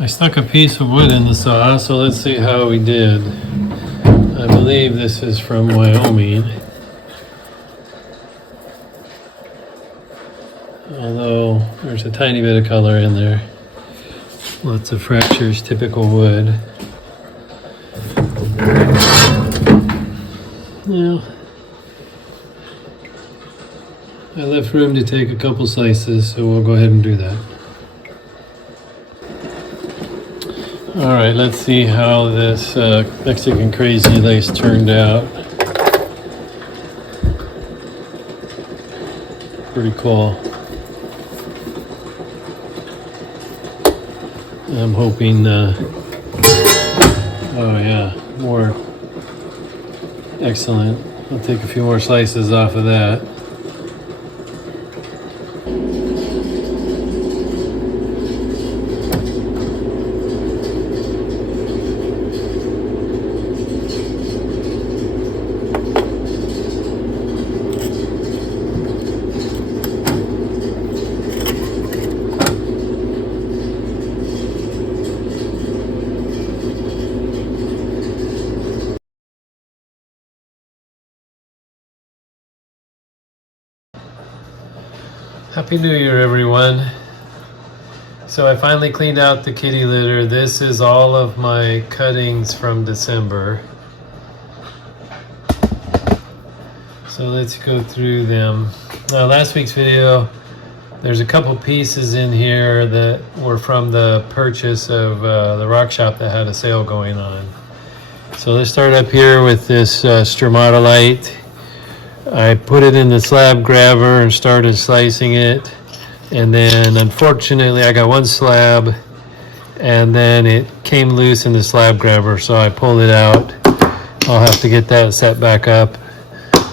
I stuck a piece of wood in the saw, so let's see how we did. I believe this is from Wyoming. Although there's a tiny bit of color in there. Lots of fractures, typical wood. Well, I left room to take a couple slices, so we'll go ahead and do that. All right, let's see how this Mexican crazy lace turned out. Pretty cool. I'm hoping, oh yeah, more. Excellent. I'll take a few more slices off of that. Happy New Year, everyone. So I finally cleaned out the kitty litter. This is all of my cuttings from December. So let's go through them. Last week's video, there's a couple pieces in here that were from the purchase of the rock shop that had a sale going on. So let's start up here with this stromatolite. I put it in the slab grabber and started slicing it, and then unfortunately I got one slab and then it came loose in the slab grabber, so I pulled it out. I'll have to get that set back up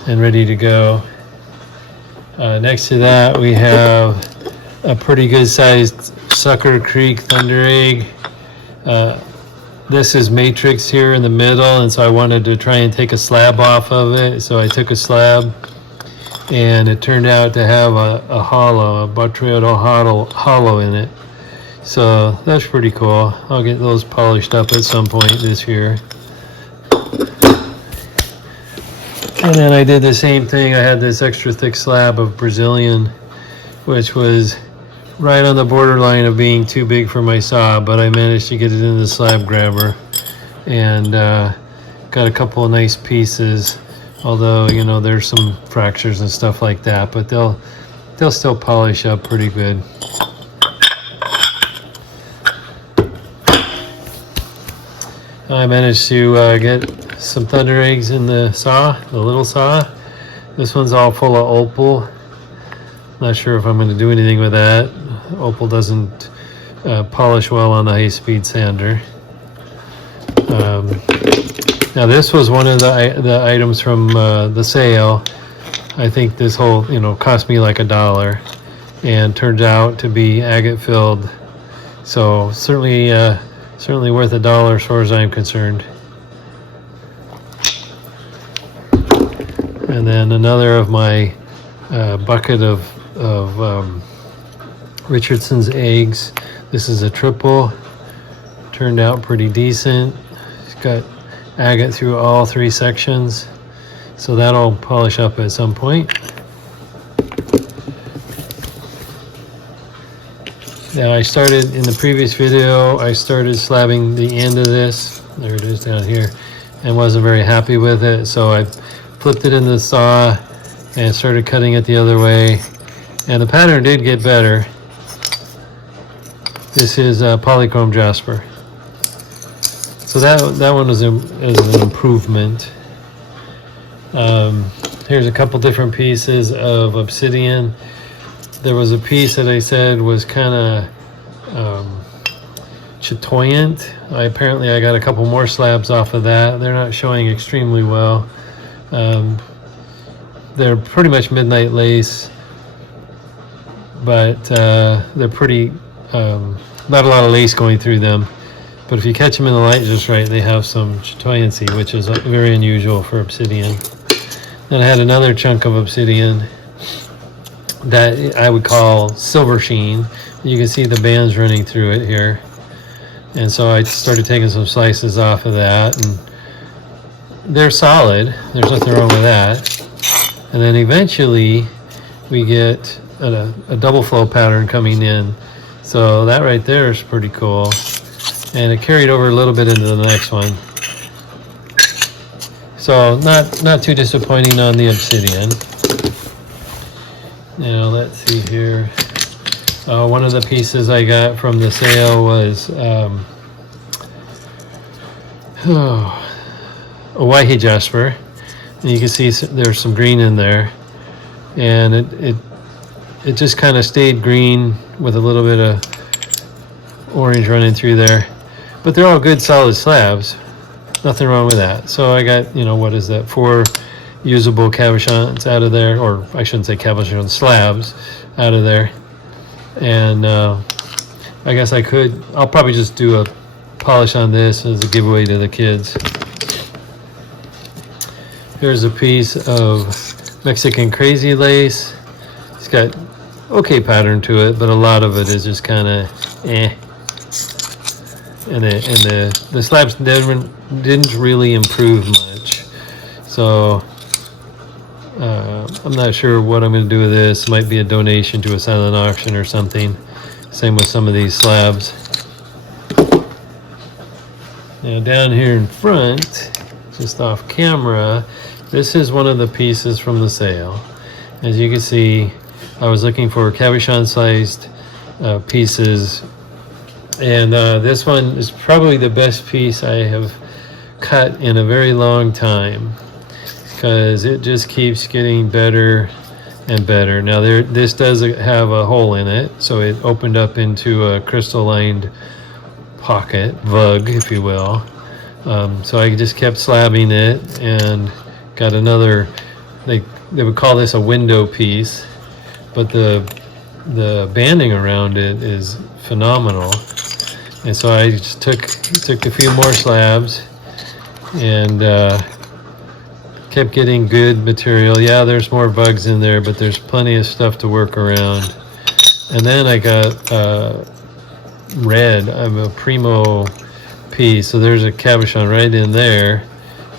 and ready to go. Next to that we have a pretty good sized Sucker Creek Thunder Egg. This is matrix here in the middle, and so I wanted to try and take a slab off of it. So I took a slab, and it turned out to have a hollow, a botryoidal hollow in it. So that's pretty cool. I'll get those polished up at some point this year. And then I did the same thing. I had this extra thick slab of Brazilian, which was right on the borderline of being too big for my saw, but I managed to get it in the slab grabber and got a couple of nice pieces, although you know there's some fractures and stuff like that, but they'll still polish up pretty good. I managed to get some thunder eggs in the saw, the little saw. This one's all full of opal. Not sure if I'm going to do anything with that. Opal doesn't polish well on the high-speed sander. Now this was one of the items from the sale. I think this whole, cost me like $1, and turned out to be agate filled. So certainly worth $1 as far as I'm concerned. And then another of my bucket of Richardson's eggs. This is a triple. Turned out pretty decent. It's got agate through all 3 sections, so that'll polish up at some point. Now I started in the previous video, I started slabbing the end of this. There it is down here, and wasn't very happy with it, so I flipped it in the saw and started cutting it the other way, and the pattern did get better. This is polychrome Jasper, so that one is an improvement. Here's a couple different pieces of obsidian. There was a piece that I said was kind of chatoyant. Apparently I got a couple more slabs off of that. They're not showing extremely well. They're pretty much midnight lace, but they're pretty, not a lot of lace going through them. But if you catch them in the light just right, they have some chatoyancy, which is very unusual for obsidian. Then I had another chunk of obsidian that I would call silver sheen. You can see the bands running through it here. And so I started taking some slices off of that, and they're solid. There's nothing wrong with that. And then eventually we get a double flow pattern coming in. So that right there is pretty cool. And it carried over a little bit into the next one. So not too disappointing on the obsidian. Now let's see here. One of the pieces I got from the sale was a Waihi Jasper. And you can see there's some green in there. And it just kind of stayed green with a little bit of orange running through there. But they're all good solid slabs. Nothing wrong with that. So I got, what is that, 4 usable cabochons out of there, or I shouldn't say cabochon, slabs out of there. And I guess I'll probably just do a polish on this as a giveaway to the kids. Here's a piece of Mexican crazy lace. It's got okay pattern to it, but a lot of it is just kind of eh. And the slabs didn't really improve much. So I'm not sure what I'm going to do with this. Might be a donation to a silent auction or something. Same with some of these slabs. Now down here in front, just off camera, this is one of the pieces from the sale. As you can see, I was looking for cabochon sized pieces, and this one is probably the best piece I have cut in a very long time, because it just keeps getting better and better. Now this does have a hole in it, so it opened up into a crystal lined pocket, vug if you will. So I just kept slabbing it and got another, they would call this a window piece, but the banding around it is phenomenal. And so I just took a few more slabs and kept getting good material. Yeah, there's more bugs in there, but there's plenty of stuff to work around. And then I got red. I'm a primo piece, so there's a cabochon right in there.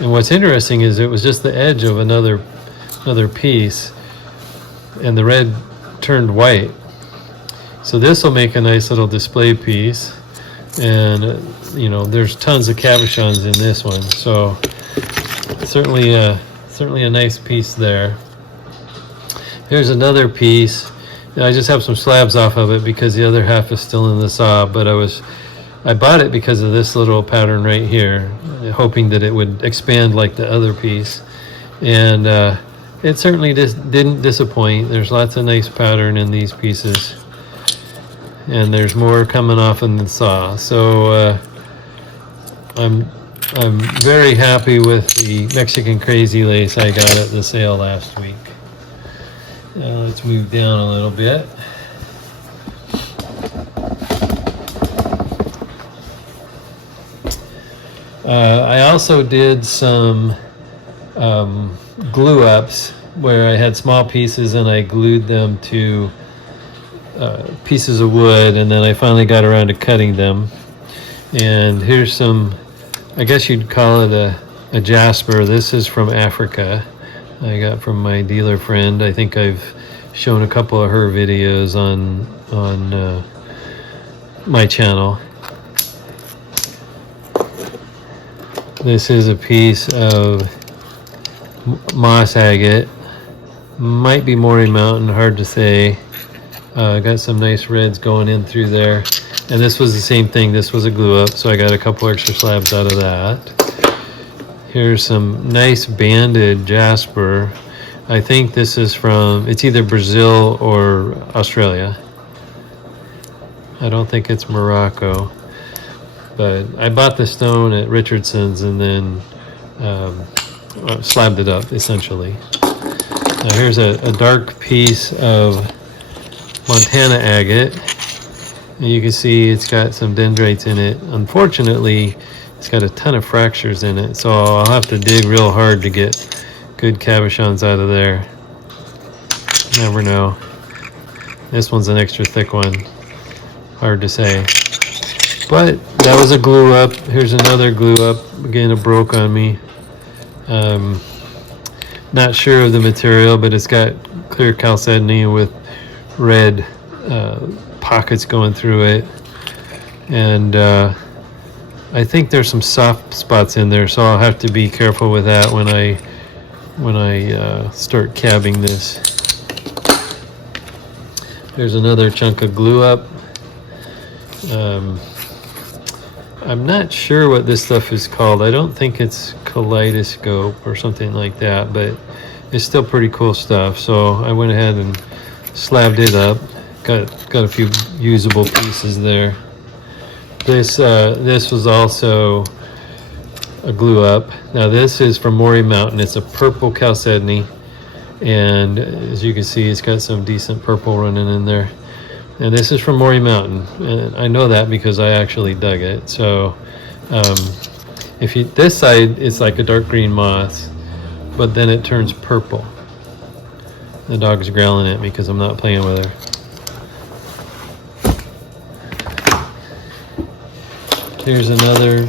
And what's interesting is it was just the edge of another piece, and the red turned white. So this will make a nice little display piece. And there's tons of cabochons in this one, so certainly a nice piece there. Here's another piece. I just have some slabs off of it because the other half is still in the saw, but I bought it because of this little pattern right here, hoping that it would expand like the other piece. And it certainly didn't disappoint. There's lots of nice pattern in these pieces, and there's more coming off in the saw. So I'm very happy with the Mexican crazy lace I got at the sale last week. Now let's move down a little bit. I also did some glue ups where I had small pieces and I glued them to pieces of wood, and then I finally got around to cutting them. And here's some, I guess you'd call it a Jasper. This is from Africa. I got from my dealer friend. I think I've shown a couple of her videos on my channel. This is a piece of moss agate. Might be Maury Mountain, hard to say. Got some nice reds going in through there. And this was the same thing. This was a glue up, so I got a couple extra slabs out of that. Here's some nice banded Jasper. I think this is from, it's either Brazil or Australia. I don't think it's Morocco. But I bought the stone at Richardson's and then slabbed it up, essentially. Now here's a dark piece of Montana agate. And you can see it's got some dendrites in it. Unfortunately, it's got a ton of fractures in it, so I'll have to dig real hard to get good cabochons out of there. Never know. This one's an extra thick one. Hard to say. But that was a glue up. Here's another glue up. Again, it broke on me. Not sure of the material, but it's got clear chalcedony with red pockets going through it. And I think there's some soft spots in there, so I'll have to be careful with that when I start cabbing this. There's another chunk of glue up. I'm not sure what this stuff is called. I don't think it's kaleidoscope or something like that, but it's still pretty cool stuff. So I went ahead and slabbed it up. Got a few usable pieces there. This was also a glue up. Now this is from Maury Mountain. It's a purple chalcedony, and as you can see, it's got some decent purple running in there. And this is from Maury Mountain, and I know that because I actually dug it. So this side is like a dark green moss, but then it turns purple. The dog's growling at me because I'm not playing with her. Here's another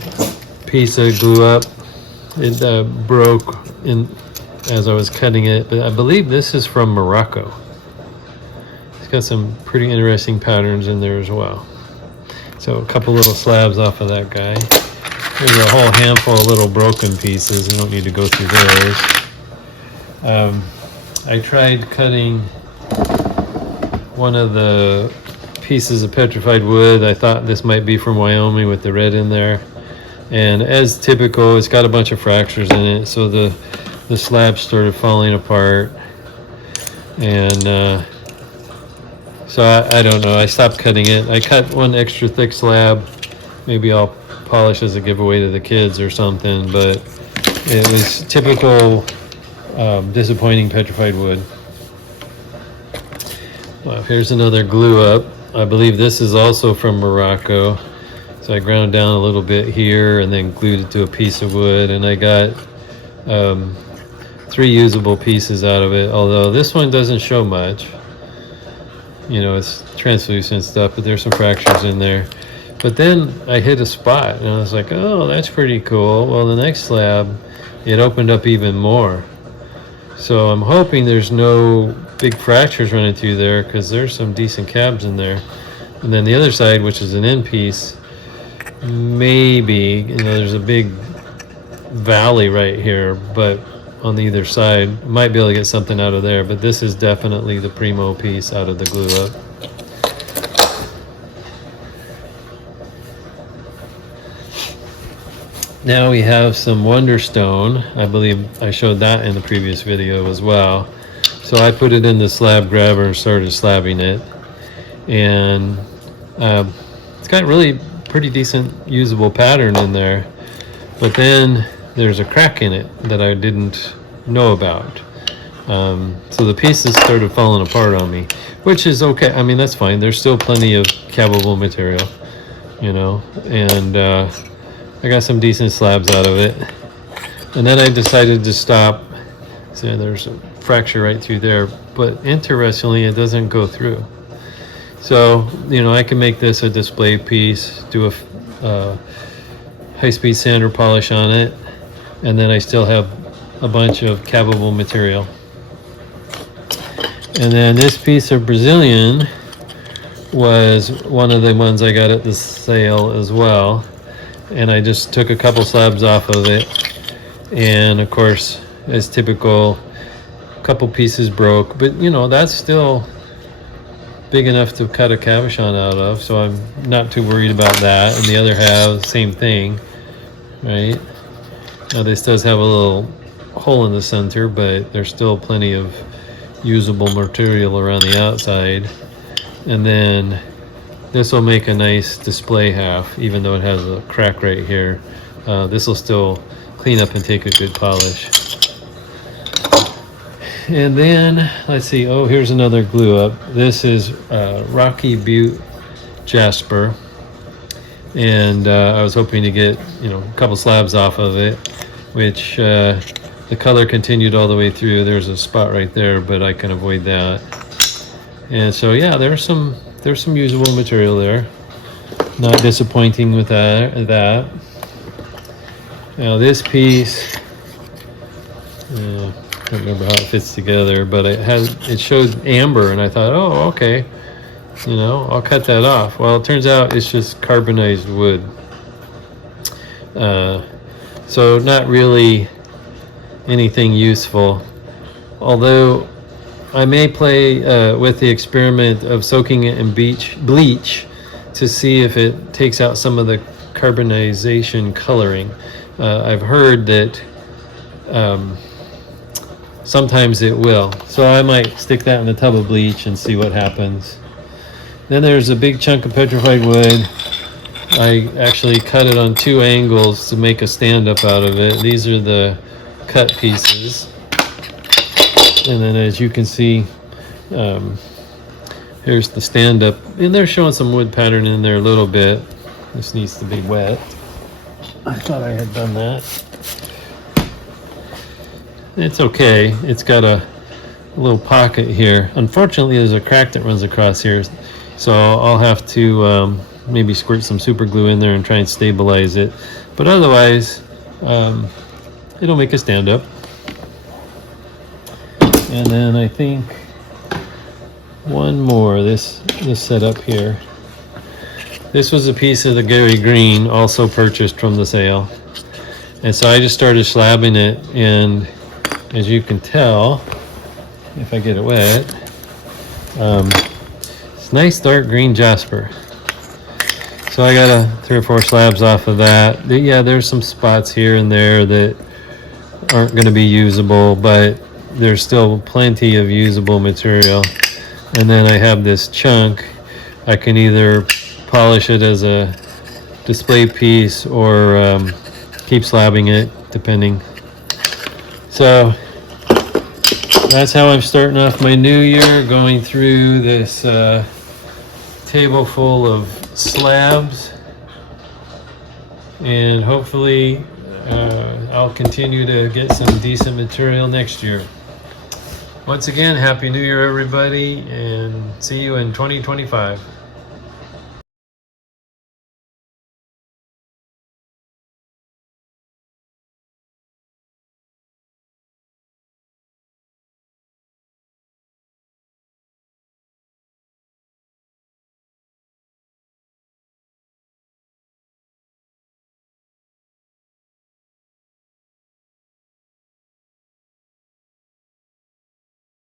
piece of glue up. It broke in as I was cutting it, but I believe this is from Morocco. It's got some pretty interesting patterns in there as well. So a couple little slabs off of that guy. There's a whole handful of little broken pieces. You don't need to go through those. I tried cutting one of the pieces of petrified wood. I thought this might be from Wyoming with the red in there. And as typical, it's got a bunch of fractures in it. So the slab started falling apart. And so I don't know, I stopped cutting it. I cut one extra thick slab. Maybe I'll polish as a giveaway to the kids or something, but it was typical disappointing petrified wood. Well, here's another glue up. I believe this is also from Morocco. So I ground down a little bit here and then glued it to a piece of wood, and I got 3 usable pieces out of it, although this one doesn't show much. You know, it's translucent stuff, but there's some fractures in there. But then I hit a spot, and I was like, oh, that's pretty cool. Well, the next slab, it opened up even more. So I'm hoping there's no big fractures running through there, because there's some decent cabs in there. And then the other side, which is an end piece, maybe, you know, there's a big valley right here, but on the either side, might be able to get something out of there. But this is definitely the primo piece out of the glue up. Now we have some Wonderstone. I believe I showed that in the previous video as well. So I put it in the slab grabber and started slabbing it. And it's got really pretty decent usable pattern in there. But then there's a crack in it that I didn't know about. So the pieces started falling apart on me, which is okay. I mean, that's fine. There's still plenty of cabbable material, you know, and I got some decent slabs out of it. And then I decided to stop. See, there's a fracture right through there, but interestingly, it doesn't go through. So, you know, I can make this a display piece, do a high-speed sander polish on it, and then I still have a bunch of cabbable material. And then this piece of Brazilian was one of the ones I got at the sale as well. And I just took a couple slabs off of it. And of course, as typical, a couple pieces broke. But you know, that's still big enough to cut a cabochon out of. So I'm not too worried about that. And the other half, same thing, right? Now this does have a little hole in the center, but there's still plenty of usable material around the outside. And then this will make a nice display half, even though it has a crack right here. This will still clean up and take a good polish. And then let's see, oh, here's another glue up. This is Rocky Butte Jasper, and I was hoping to get, you know, a couple slabs off of it, which the color continued all the way through. There's a spot right there, but I can avoid that. And so yeah, there's some usable material there. Not disappointing with that. Now this piece, I can't remember how it fits together, but it showed amber, and I thought, oh, okay, I'll cut that off. Well, it turns out it's just carbonized wood. So not really anything useful. Although I may play with the experiment of soaking it in bleach to see if it takes out some of the carbonization coloring. I've heard that sometimes it will. So I might stick that in a tub of bleach and see what happens. Then there's a big chunk of petrified wood. I actually cut it on 2 angles to make a stand-up out of it. These are the cut pieces. And then as you can see, here's the stand-up. And they're showing some wood pattern in there a little bit. This needs to be wet. I thought I had done that. It's okay. It's got a little pocket here. Unfortunately, there's a crack that runs across here. So I'll have to maybe squirt some super glue in there and try and stabilize it. But otherwise, it'll make a stand-up. And then I think one more, this setup here. This was a piece of the Gary Green, also purchased from the sale. And so I just started slabbing it, and as you can tell, if I get it wet, it's nice dark green Jasper. So I got 3 or 4 slabs off of that. Yeah, there's some spots here and there that aren't going to be usable, but there's still plenty of usable material. And then I have this chunk. I can either polish it as a display piece or keep slabbing it, depending. So that's how I'm starting off my new year, going through this table full of slabs, and hopefully I'll continue to get some decent material next year. Once again, Happy New Year, everybody, and see you in 2025.